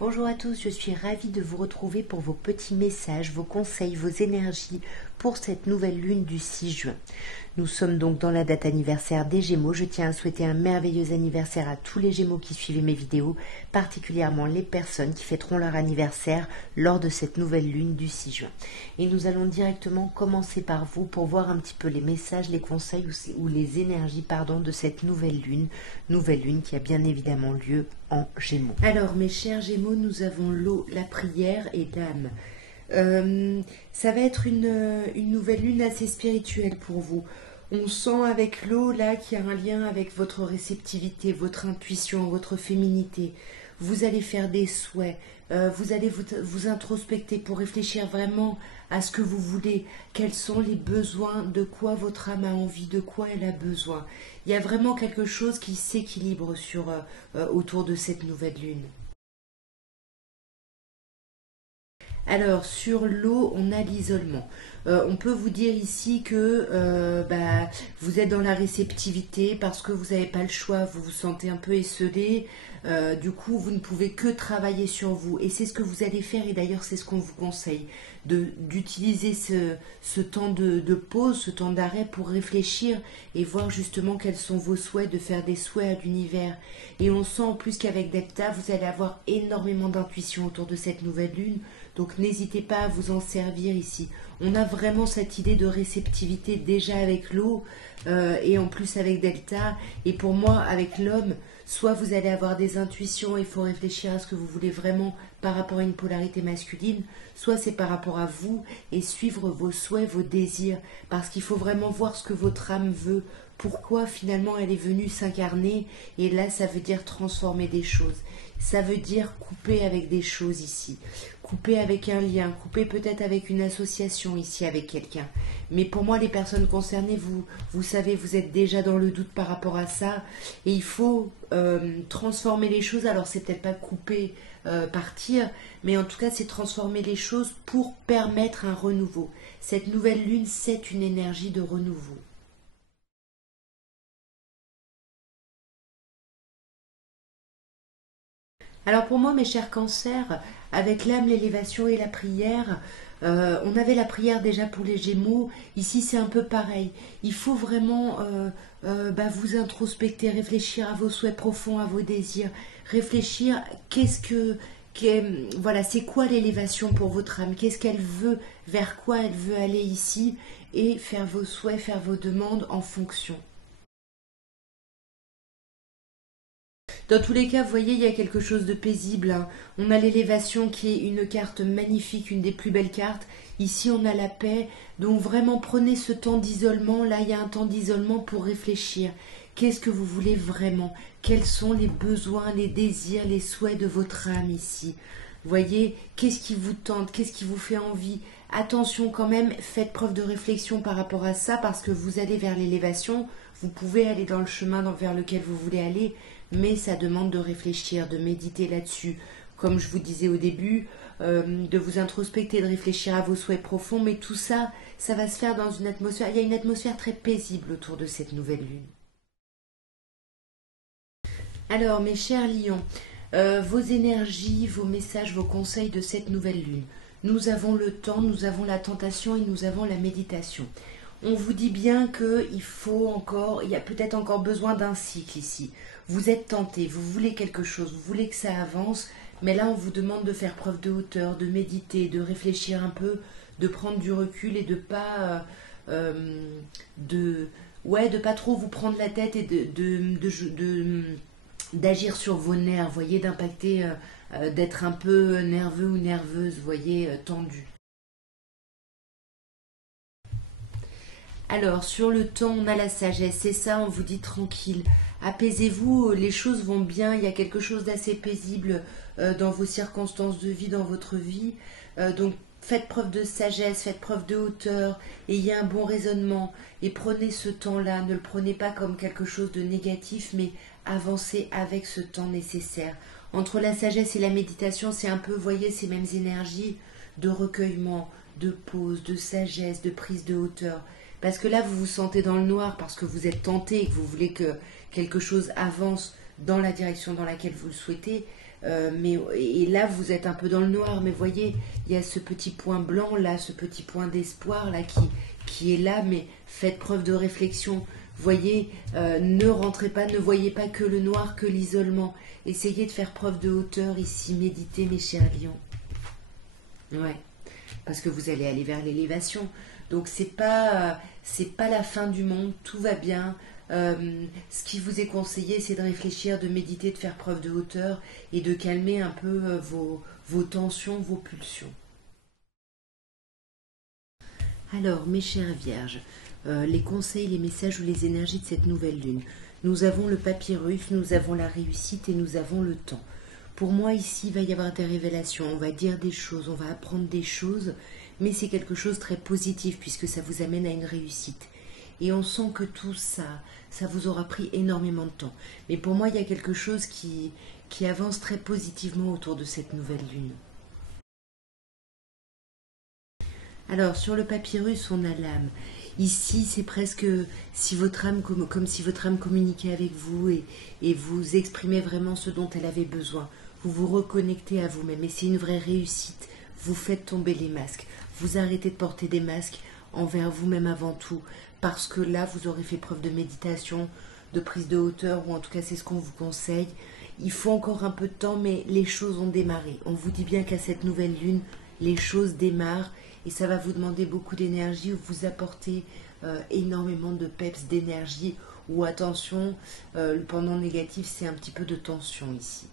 Bonjour à tous, je suis ravie de vous retrouver pour vos petits messages, vos conseils, vos énergies pour cette nouvelle lune du 6 juin. Nous sommes donc dans la date anniversaire des Gémeaux. Je tiens à souhaiter un merveilleux anniversaire à tous les Gémeaux qui suivent mes vidéos, particulièrement les personnes qui fêteront leur anniversaire lors de cette nouvelle lune du 6 juin. Et nous allons directement commencer par vous pour voir un petit peu les messages, les conseils ou les énergies de cette nouvelle lune qui a bien évidemment lieu en Gémeaux. Alors mes chers Gémeaux, nous avons l'eau, la prière et Dame. Ça va être une nouvelle lune assez spirituelle pour vous. On sent avec l'eau là qu'il y a un lien avec votre réceptivité, votre intuition, votre féminité. Vous allez faire des souhaits, vous allez vous introspecter pour réfléchir vraiment à ce que vous voulez, quels sont les besoins, de quoi votre âme a envie, de quoi elle a besoin. Il y a vraiment quelque chose qui s'équilibre autour de cette nouvelle lune. Alors, sur l'eau, on a l'isolement. On peut vous dire ici que vous êtes dans la réceptivité parce que vous n'avez pas le choix, vous vous sentez un peu esselé. Du coup, vous ne pouvez que travailler sur vous. Et c'est ce que vous allez faire, et d'ailleurs, c'est ce qu'on vous conseille, d'utiliser ce temps de pause, ce temps d'arrêt pour réfléchir et voir justement quels sont vos souhaits, de faire des souhaits à l'univers. Et on sent en plus qu'avec Delta, vous allez avoir énormément d'intuition autour de cette nouvelle lune. Donc n'hésitez pas à vous en servir ici. On a vraiment cette idée de réceptivité déjà avec l'eau et en plus avec Delta. Et pour moi, avec l'homme, soit vous allez avoir des intuitions et il faut réfléchir à ce que vous voulez vraiment par rapport à une polarité masculine, soit c'est par rapport à vous et suivre vos souhaits, vos désirs. Parce qu'il faut vraiment voir ce que votre âme veut. Pourquoi finalement elle est venue s'incarner. Et là, ça veut dire transformer des choses. Ça veut dire couper avec des choses ici. Couper avec un lien, couper peut-être avec une association ici avec quelqu'un. Mais pour moi, les personnes concernées, vous savez, vous êtes déjà dans le doute par rapport à ça. Et il faut transformer les choses. Alors, c'est peut-être pas couper, partir, mais en tout cas, c'est transformer les choses pour permettre un renouveau. Cette nouvelle lune, c'est une énergie de renouveau. Alors pour moi, mes chers cancers, avec l'âme, l'élévation et la prière, on avait la prière déjà pour les Gémeaux. Ici, c'est un peu pareil. Il faut vraiment vous introspecter, réfléchir à vos souhaits profonds, à vos désirs, réfléchir voilà, c'est quoi l'élévation pour votre âme, qu'est-ce qu'elle veut, vers quoi elle veut aller ici, et faire vos souhaits, faire vos demandes en fonction. Dans tous les cas, vous voyez, il y a quelque chose de paisible, hein. On a l'élévation qui est une carte magnifique, une des plus belles cartes. Ici, on a la paix. Donc vraiment, prenez ce temps d'isolement. Là, il y a un temps d'isolement pour réfléchir. Qu'est-ce que vous voulez vraiment? Quels sont les besoins, les désirs, les souhaits de votre âme ici? Vous voyez, qu'est-ce qui vous tente? Qu'est-ce qui vous fait envie? Attention quand même, faites preuve de réflexion par rapport à ça parce que vous allez vers l'élévation. Vous pouvez aller dans le chemin vers lequel vous voulez aller, mais ça demande de réfléchir, de méditer là-dessus. Comme je vous disais au début, de vous introspecter, de réfléchir à vos souhaits profonds, mais tout ça, ça va se faire dans une atmosphère. Il y a une atmosphère très paisible autour de cette nouvelle lune. Alors, mes chers lions, vos énergies, vos messages, vos conseils de cette nouvelle lune. Nous avons le temps, nous avons la tentation et nous avons la méditation. On vous dit bien il y a peut-être encore besoin d'un cycle ici. Vous êtes tenté, vous voulez quelque chose, vous voulez que ça avance, mais là on vous demande de faire preuve de hauteur, de méditer, de réfléchir un peu, de prendre du recul et de pas de pas trop vous prendre la tête et d'agir sur vos nerfs, voyez, d'impacter, d'être un peu nerveux ou nerveuse, voyez, tendu. Alors, sur le temps, on a la sagesse, c'est ça, on vous dit tranquille, apaisez-vous, les choses vont bien, il y a quelque chose d'assez paisible dans vos circonstances de vie, dans votre vie. Donc, faites preuve de sagesse, faites preuve de hauteur, ayez un bon raisonnement et prenez ce temps-là, ne le prenez pas comme quelque chose de négatif, mais avancez avec ce temps nécessaire. Entre la sagesse et la méditation, c'est un peu, voyez, ces mêmes énergies de recueillement, de pause, de sagesse, de prise de hauteur. Parce que là, vous vous sentez dans le noir parce que vous êtes tenté et que vous voulez que quelque chose avance dans la direction dans laquelle vous le souhaitez. et là vous êtes un peu dans le noir, mais voyez, il y a ce petit point blanc là, ce petit point d'espoir là qui est là, mais faites preuve de réflexion. Voyez, ne rentrez pas, ne voyez pas que le noir, que l'isolement. Essayez de faire preuve de hauteur ici, méditez mes chers lions. Ouais, parce que vous allez aller vers l'élévation. Donc c'est pas la fin du monde, tout va bien. Ce qui vous est conseillé, c'est de réfléchir, de méditer, de faire preuve de hauteur et de calmer un peu vos tensions, vos pulsions. Alors, mes chères vierges, les conseils, les messages ou les énergies de cette nouvelle lune. Nous avons le papyrus, nous avons la réussite et nous avons le temps. Pour moi, ici, il va y avoir des révélations, on va dire des choses, on va apprendre des choses, mais c'est quelque chose de très positif puisque ça vous amène à une réussite. Et on sent que tout ça, ça vous aura pris énormément de temps. Mais pour moi, il y a quelque chose qui avance très positivement autour de cette nouvelle lune. Alors, sur le papyrus, on a l'âme. Ici, c'est presque si votre âme, comme si votre âme communiquait avec vous et vous exprimez vraiment ce dont elle avait besoin. Vous vous reconnectez à vous-même et c'est une vraie réussite. Vous faites tomber les masques. Vous arrêtez de porter des masques envers vous-même avant tout. Parce que là, vous aurez fait preuve de méditation, de prise de hauteur, ou en tout cas, c'est ce qu'on vous conseille. Il faut encore un peu de temps, mais les choses ont démarré. On vous dit bien qu'à cette nouvelle lune, les choses démarrent. Et ça va vous demander beaucoup d'énergie ou vous apporter énormément de peps, d'énergie. Ou attention, le pendant négatif, c'est un petit peu de tension ici.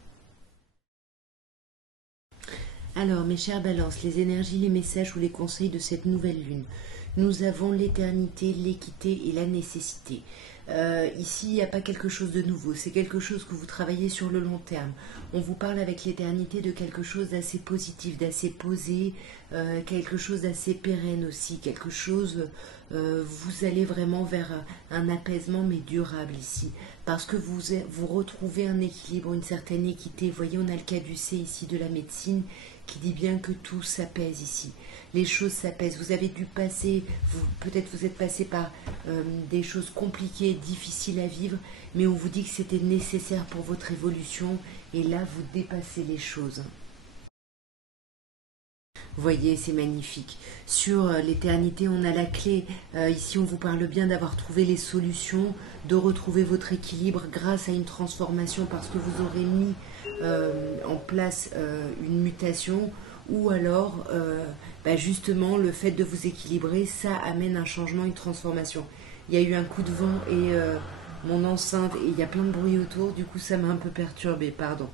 Alors, mes chères balances, les énergies, les messages ou les conseils de cette nouvelle lune. Nous avons l'éternité, l'équité et la nécessité. Ici, il n'y a pas quelque chose de nouveau, c'est quelque chose que vous travaillez sur le long terme. On vous parle avec l'éternité de quelque chose d'assez positif, d'assez posé, quelque chose d'assez pérenne aussi, quelque chose, vous allez vraiment vers un apaisement mais durable ici, parce que vous retrouvez un équilibre, une certaine équité. Vous voyez, on a le caducée ici de la médecine qui dit bien que tout s'apaise ici. Les choses s'apaisent. Vous avez dû passer, peut-être vous êtes passé par des choses compliquées, difficiles à vivre, mais on vous dit que c'était nécessaire pour votre évolution, et là vous dépassez les choses. Vous voyez, c'est magnifique. Sur l'éternité, on a la clé. Ici, on vous parle bien d'avoir trouvé les solutions, de retrouver votre équilibre grâce à une transformation, parce que vous aurez mis en place une mutation, ou alors, justement, le fait de vous équilibrer, ça amène un changement, une transformation. Il y a eu un coup de vent et mon enceinte, et il y a plein de bruit autour, du coup, ça m'a un peu perturbée, pardon.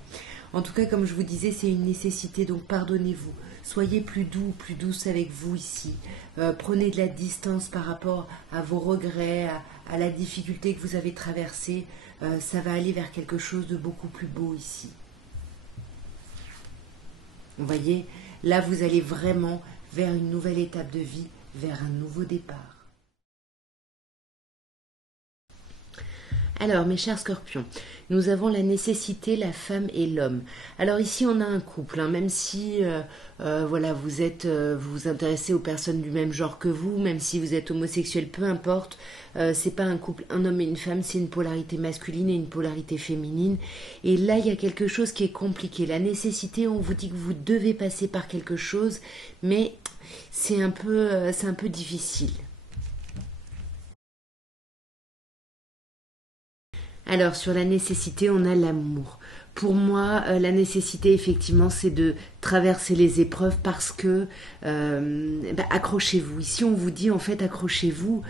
En tout cas, comme je vous disais, c'est une nécessité, donc pardonnez-vous. Soyez plus doux, plus douce avec vous ici. Prenez de la distance par rapport à vos regrets, à la difficulté que vous avez traversée. Ça va aller vers quelque chose de beaucoup plus beau ici. Vous voyez, là vous allez vraiment vers une nouvelle étape de vie, vers un nouveau départ. Alors, mes chers scorpions, nous avons la nécessité, la femme et l'homme. Alors ici, on a un couple, hein, même si voilà, vous vous intéressez aux personnes du même genre que vous, même si vous êtes homosexuel, peu importe, c'est pas un couple, un homme et une femme, c'est une polarité masculine et une polarité féminine. Et là, il y a quelque chose qui est compliqué. La nécessité, on vous dit que vous devez passer par quelque chose, mais c'est un peu difficile. Alors, sur la nécessité, on a l'amour. Pour moi, la nécessité, effectivement, c'est de traverser les épreuves parce que accrochez-vous. Ici, on vous dit, en fait, accrochez-vous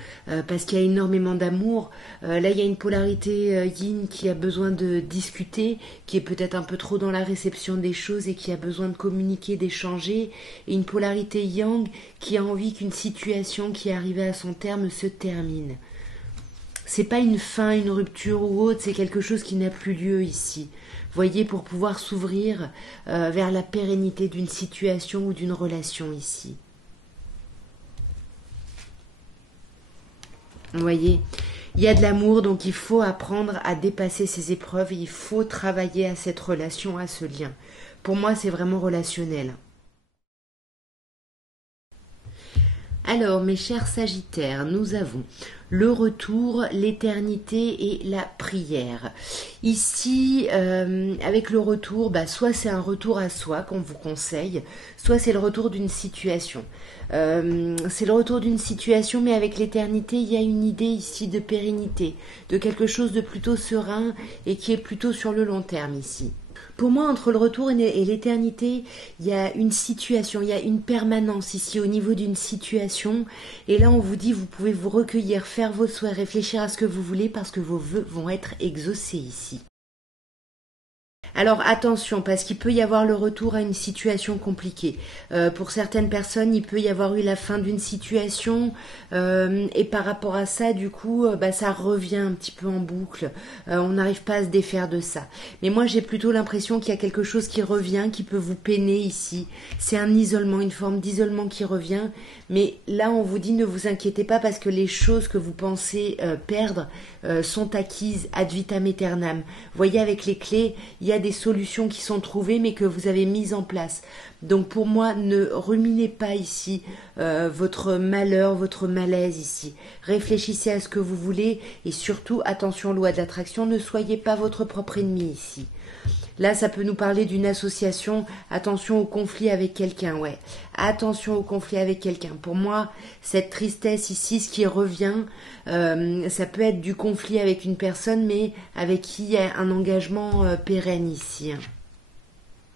parce qu'il y a énormément d'amour. Là, il y a une polarité yin qui a besoin de discuter, qui est peut-être un peu trop dans la réception des choses et qui a besoin de communiquer, d'échanger. Et une polarité yang qui a envie qu'une situation qui est arrivée à son terme se termine. C'est pas une fin, une rupture ou autre, c'est quelque chose qui n'a plus lieu ici. Voyez, pour pouvoir s'ouvrir vers la pérennité d'une situation ou d'une relation ici. Voyez, il y a de l'amour, donc il faut apprendre à dépasser ces épreuves, il faut travailler à cette relation, à ce lien. Pour moi, c'est vraiment relationnel. Alors, mes chers Sagittaires, nous avons le retour, l'éternité et la prière. Ici, avec le retour, soit c'est un retour à soi qu'on vous conseille, soit c'est le retour d'une situation. C'est le retour d'une situation, mais avec l'éternité, il y a une idée ici de pérennité, de quelque chose de plutôt serein et qui est plutôt sur le long terme ici. Pour moi, entre le retour et l'éternité, il y a une situation, il y a une permanence ici au niveau d'une situation. Et là, on vous dit, vous pouvez vous recueillir, faire vos souhaits, réfléchir à ce que vous voulez parce que vos vœux vont être exaucés ici. Alors attention, parce qu'il peut y avoir le retour à une situation compliquée. Pour certaines personnes, il peut y avoir eu la fin d'une situation et par rapport à ça, du coup, ça revient un petit peu en boucle. On n'arrive pas à se défaire de ça. Mais moi, j'ai plutôt l'impression qu'il y a quelque chose qui revient, qui peut vous peiner ici. C'est un isolement, une forme d'isolement qui revient. Mais là, on vous dit, ne vous inquiétez pas parce que les choses que vous pensez perdre sont acquises ad vitam aeternam. Voyez, avec les clés, il y a des solutions qui sont trouvées mais que vous avez mises en place. Donc pour moi, ne ruminez pas ici votre malheur, votre malaise ici. Réfléchissez à ce que vous voulez et surtout, attention, loi de l'attraction, ne soyez pas votre propre ennemi ici. Là, ça peut nous parler d'une association. Attention au conflit avec quelqu'un, ouais. Attention au conflit avec quelqu'un. Pour moi, cette tristesse ici, ce qui revient, ça peut être du conflit avec une personne, mais avec qui il y a un engagement pérenne ici.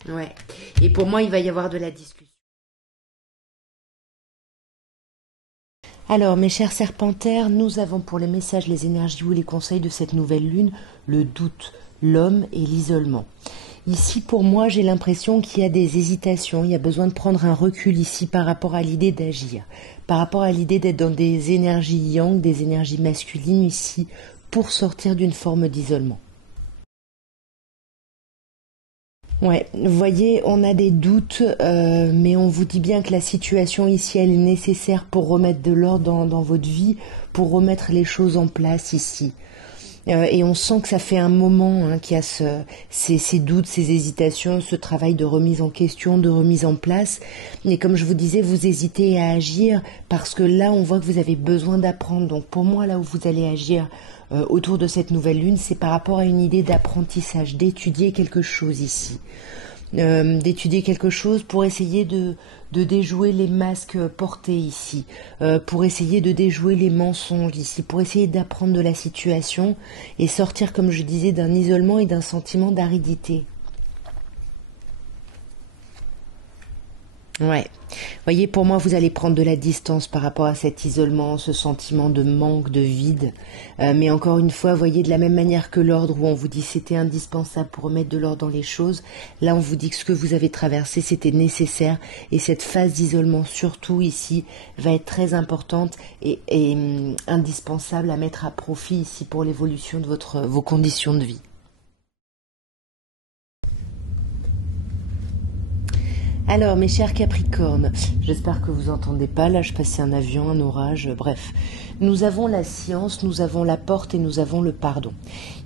Ouais. Et pour moi, il va y avoir de la discussion. Alors, mes chers serpentaires, nous avons pour les messages, les énergies ou les conseils de cette nouvelle lune, le doute, l'homme et l'isolement. Ici, pour moi, j'ai l'impression qu'il y a des hésitations, il y a besoin de prendre un recul ici par rapport à l'idée d'agir, par rapport à l'idée d'être dans des énergies yang, des énergies masculines ici, pour sortir d'une forme d'isolement. Ouais, vous voyez, on a des doutes, mais on vous dit bien que la situation ici, elle est nécessaire pour remettre de l'ordre dans votre vie, pour remettre les choses en place ici. Et on sent que ça fait un moment qu'il y a ces doutes, ces hésitations, ce travail de remise en question, de remise en place. Et comme je vous disais, vous hésitez à agir parce que là, on voit que vous avez besoin d'apprendre. Donc pour moi, là où vous allez agir autour de cette nouvelle lune, c'est par rapport à une idée d'apprentissage, d'étudier quelque chose ici. D'étudier quelque chose pour essayer de déjouer les masques portés ici, pour essayer de déjouer les mensonges ici, pour essayer d'apprendre de la situation et sortir, comme je disais, d'un isolement et d'un sentiment d'aridité. Ouais. Voyez, pour moi, vous allez prendre de la distance par rapport à cet isolement, ce sentiment de manque, de vide. Mais encore une fois, voyez, de la même manière que l'ordre où on vous dit c'était indispensable pour remettre de l'ordre dans les choses, là on vous dit que ce que vous avez traversé, c'était nécessaire. Et cette phase d'isolement, surtout ici, va être très importante et indispensable à mettre à profit ici pour l'évolution de vos conditions de vie. Alors, mes chers Capricornes, j'espère que vous entendez pas, là je passais un avion, un orage, bref. Nous avons la science, nous avons la porte et nous avons le pardon.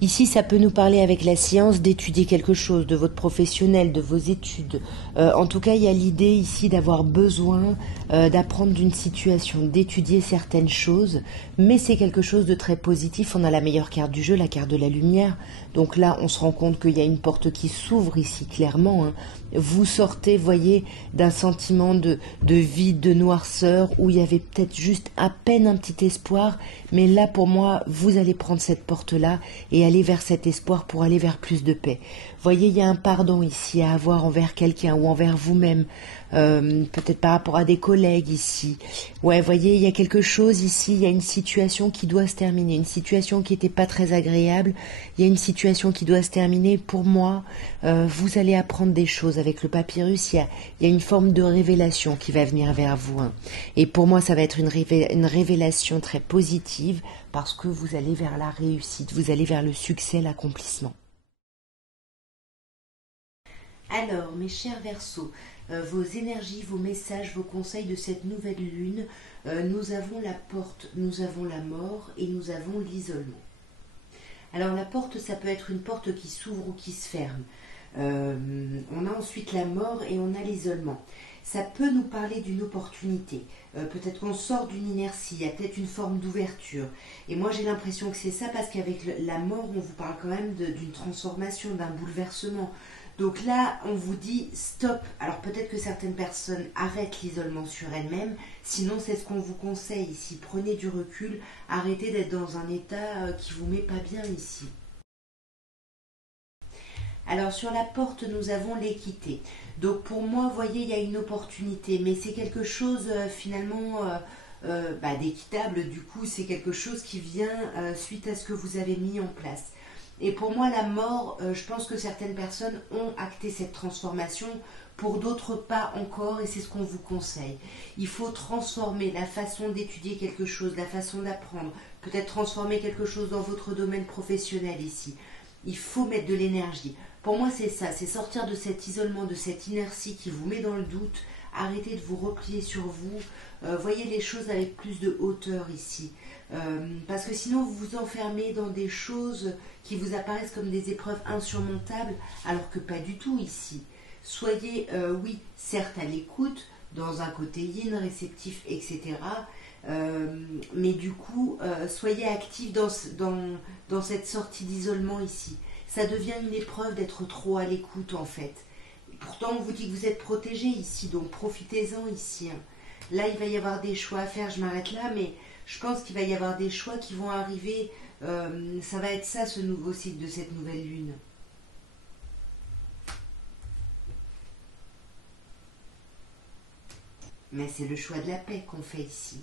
Ici, ça peut nous parler avec la science d'étudier quelque chose, de votre professionnel, de vos études. En tout cas, il y a l'idée ici d'avoir besoin d'apprendre d'une situation, d'étudier certaines choses, mais c'est quelque chose de très positif. On a la meilleure carte du jeu, la carte de la lumière. Donc là, on se rend compte qu'il y a une porte qui s'ouvre ici, clairement. Vous sortez, voyez, d'un sentiment de vide, de noirceur, où il y avait peut-être juste à peine un petit espoir, mais là, pour moi, vous allez prendre cette porte-là et aller vers cet espoir pour aller vers plus de paix. Voyez, il y a un pardon ici à avoir envers quelqu'un ou envers vous-même, peut-être par rapport à des collègues ici. Ouais, voyez, il y a quelque chose ici, il y a une situation qui doit se terminer, une situation qui n'était pas très agréable, il y a une situation qui doit se terminer. Pour moi, vous allez apprendre des choses avec le papyrus, il y a une forme de révélation qui va venir vers vous. Et pour moi, ça va être une révélation très positive parce que vous allez vers la réussite, vous allez vers le succès, l'accomplissement. Alors, mes chers Verseaux, vos énergies, vos messages, vos conseils de cette nouvelle lune, nous avons la porte, nous avons la mort et nous avons l'isolement. Alors la porte, ça peut être une porte qui s'ouvre ou qui se ferme. On a ensuite la mort et on a l'isolement. ça peut nous parler d'une opportunité. Peut-être qu'on sort d'une inertie, il y a peut-être une forme d'ouverture. Et moi j'ai l'impression que c'est ça parce qu'avec la mort, on vous parle quand même d'une transformation, d'un bouleversement. Donc là, on vous dit stop. Alors peut-être que certaines personnes arrêtent l'isolement sur elles-mêmes, sinon c'est ce qu'on vous conseille ici. Prenez du recul, arrêtez d'être dans un état qui vous met pas bien ici. Alors sur la porte, nous avons l'équité. Donc pour moi, vous voyez, il y a une opportunité, mais c'est quelque chose finalement d'équitable. Du coup, c'est quelque chose qui vient suite à ce que vous avez mis en place. Et pour moi, la mort, je pense que certaines personnes ont acté cette transformation, pour d'autres pas encore, et c'est ce qu'on vous conseille. Il faut transformer la façon d'étudier quelque chose, la façon d'apprendre, peut-être transformer quelque chose dans votre domaine professionnel ici. Il faut mettre de l'énergie. Pour moi, c'est ça, c'est sortir de cet isolement, de cette inertie qui vous met dans le doute, arrêtez de vous replier sur vous, voyez les choses avec plus de hauteur ici. Parce que sinon, vous vous enfermez dans des choses qui vous apparaissent comme des épreuves insurmontables, alors que pas du tout ici. Soyez, oui, certes à l'écoute, dans un côté yin, réceptif, etc., mais du coup, soyez actifs dans cette sortie d'isolement ici. Ça devient une épreuve d'être trop à l'écoute en fait. Pourtant, on vous dit que vous êtes protégés ici, donc profitez-en ici. Là, il va y avoir des choix à faire, je m'arrête là, mais je pense qu'il va y avoir des choix qui vont arriver. Ça va être ça, ce nouveau cycle de cette nouvelle lune. Mais c'est le choix de la paix qu'on fait ici.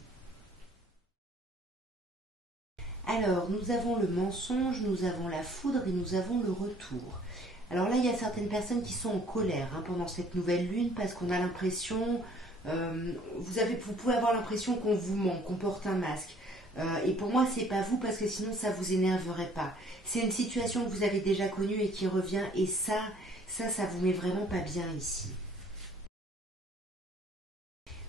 Alors, nous avons le mensonge, nous avons la foudre et nous avons le retour. Alors là, il y a certaines personnes qui sont en colère pendant cette nouvelle lune parce qu'on a l'impression, vous pouvez avoir l'impression qu'on vous ment, qu'on porte un masque. Et pour moi, c'est pas vous parce que sinon ça vous énerverait pas. C'est une situation que vous avez déjà connue et qui revient et ça vous met vraiment pas bien ici.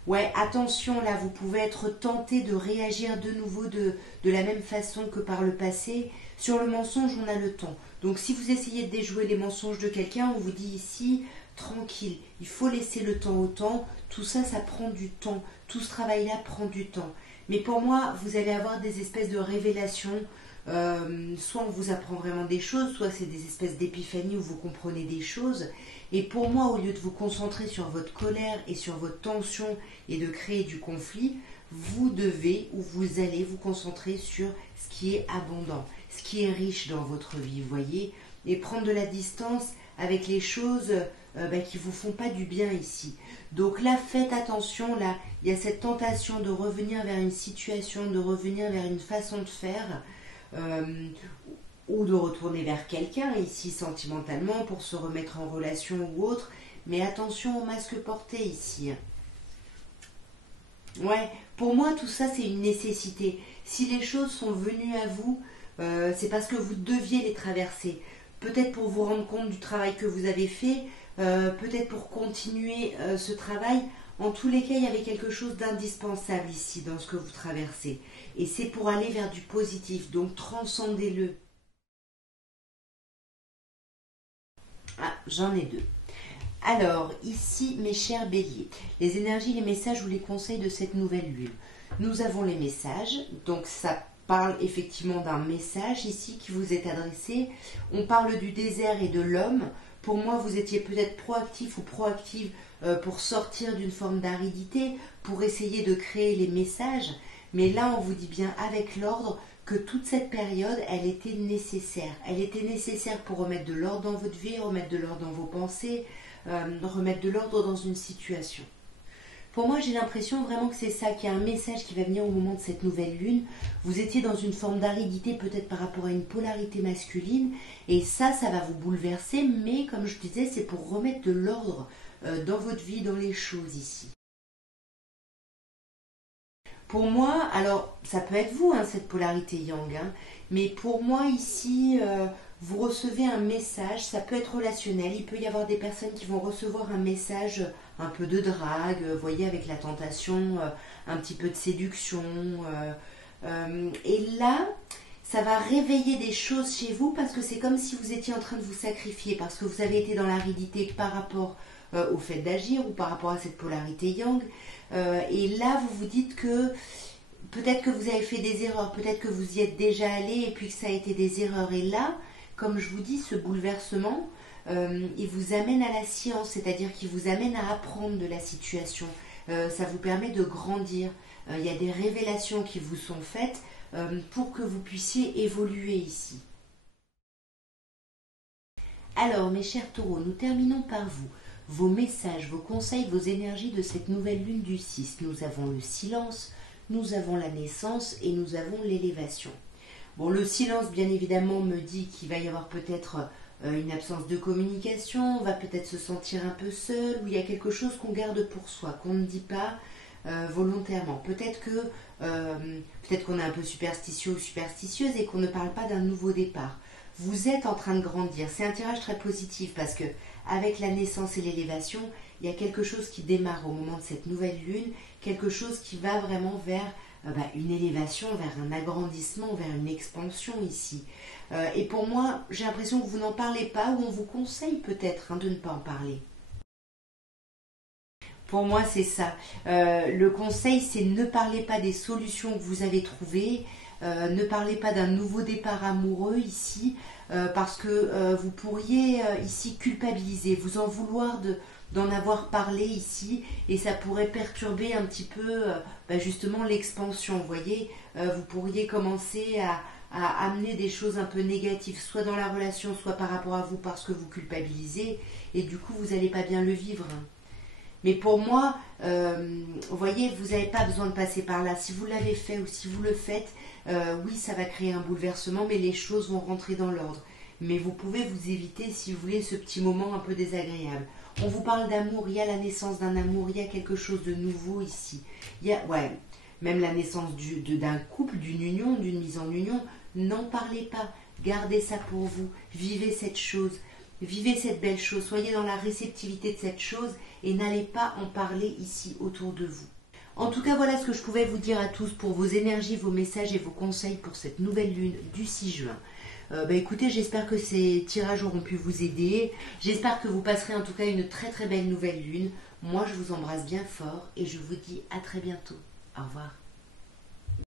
Ouais, attention là, vous pouvez être tenté de réagir de nouveau de la même façon que par le passé. Sur le mensonge, on a le temps. Donc si vous essayez de déjouer les mensonges de quelqu'un, on vous dit ici, tranquille, il faut laisser le temps au temps. Tout ça, ça prend du temps. Tout ce travail-là prend du temps. Mais pour moi, vous allez avoir des espèces de révélations. Soit on vous apprend vraiment des choses, soit c'est des espèces d'épiphanies où vous comprenez des choses. Et pour moi, au lieu de vous concentrer sur votre colère et sur votre tension et de créer du conflit, vous devez ou vous allez vous concentrer sur ce qui est abondant, ce qui est riche dans votre vie, vous voyez, et prendre de la distance avec les choses qui vous font pas du bien ici. Donc là, faites attention, là, il y a cette tentation de revenir vers une situation, de revenir vers une façon de faire, ou de retourner vers quelqu'un ici sentimentalement pour se remettre en relation ou autre, mais attention au masque porté ici. Ouais, pour moi tout ça c'est une nécessité. Si les choses sont venues à vous, c'est parce que vous deviez les traverser. Peut-être pour vous rendre compte du travail que vous avez fait, peut-être pour continuer ce travail. En tous les cas, il y avait quelque chose d'indispensable ici dans ce que vous traversez. Et c'est pour aller vers du positif, donc transcendez-le. Ah, j'en ai deux. Alors, ici, mes chers béliers, les énergies, les messages ou les conseils de cette nouvelle lune. Nous avons les messages, donc ça parle effectivement d'un message ici qui vous est adressé. On parle du désert et de l'homme. Pour moi, vous étiez peut-être proactif ou proactive pour sortir d'une forme d'aridité, pour essayer de créer les messages. Mais là, on vous dit bien avec l'ordre que toute cette période, elle était nécessaire. Elle était nécessaire pour remettre de l'ordre dans votre vie, remettre de l'ordre dans vos pensées, remettre de l'ordre dans une situation. Pour moi, j'ai l'impression vraiment que c'est ça, qu'il y a un message qui va venir au moment de cette nouvelle lune. Vous étiez dans une forme d'aridité peut-être par rapport à une polarité masculine, et ça va vous bouleverser, mais comme je disais, c'est pour remettre de l'ordre dans votre vie, dans les choses ici. Pour moi, alors ça peut être vous, cette polarité yang, mais pour moi ici, vous recevez un message, ça peut être relationnel, il peut y avoir des personnes qui vont recevoir un message un peu de drague, vous voyez, avec la tentation, un petit peu de séduction. Et là, ça va réveiller des choses chez vous parce que c'est comme si vous étiez en train de vous sacrifier, parce que vous avez été dans l'aridité par rapport au fait d'agir ou par rapport à cette polarité yang. Et là, vous vous dites que peut-être que vous avez fait des erreurs, peut-être que vous y êtes déjà allé et puis que ça a été des erreurs. Et là, comme je vous dis, ce bouleversement, il vous amène à la science, c'est-à-dire qu'il vous amène à apprendre de la situation. Ça vous permet de grandir. Il y a des révélations qui vous sont faites pour que vous puissiez évoluer ici. Alors, mes chers taureaux, nous terminons par vous. Vos messages, vos conseils, vos énergies de cette nouvelle lune du 6. Nous avons le silence, nous avons la naissance et nous avons l'élévation. Bon, le silence, bien évidemment, me dit qu'il va y avoir peut-être une absence de communication, on va peut-être se sentir un peu seul, ou il y a quelque chose qu'on garde pour soi, qu'on ne dit pas volontairement. Peut-être qu'on est un peu superstitieux ou superstitieuse et qu'on ne parle pas d'un nouveau départ. Vous êtes en train de grandir. C'est un tirage très positif parce que avec la naissance et l'élévation, il y a quelque chose qui démarre au moment de cette nouvelle lune, quelque chose qui va vraiment vers une élévation, vers un agrandissement, vers une expansion ici. Et pour moi, j'ai l'impression que vous n'en parlez pas ou on vous conseille peut-être de ne pas en parler. Pour moi, c'est ça. Le conseil, c'est ne parlez pas des solutions que vous avez trouvées, ne parlez pas d'un nouveau départ amoureux ici, parce que vous pourriez ici culpabiliser, vous en vouloir d'en avoir parlé ici, et ça pourrait perturber un petit peu justement l'expansion. Vous voyez, vous pourriez commencer à amener des choses un peu négatives, soit dans la relation, soit par rapport à vous, parce que vous culpabilisez, et du coup, vous n'allez pas bien le vivre. Mais pour moi, vous voyez, vous n'avez pas besoin de passer par là. Si vous l'avez fait ou si vous le faites, oui, ça va créer un bouleversement, mais les choses vont rentrer dans l'ordre. Mais vous pouvez vous éviter, si vous voulez, ce petit moment un peu désagréable. On vous parle d'amour, il y a la naissance d'un amour, il y a quelque chose de nouveau ici. Il y a, même la naissance d'un couple, d'une union, d'une mise en union. N'en parlez pas, gardez ça pour vous, vivez cette chose. Vivez cette belle chose, soyez dans la réceptivité de cette chose et n'allez pas en parler ici autour de vous. En tout cas, voilà ce que je pouvais vous dire à tous pour vos énergies, vos messages et vos conseils pour cette nouvelle lune du 6 juin. Écoutez, j'espère que ces tirages auront pu vous aider. J'espère que vous passerez en tout cas une très très belle nouvelle lune. Moi, je vous embrasse bien fort et je vous dis à très bientôt. Au revoir.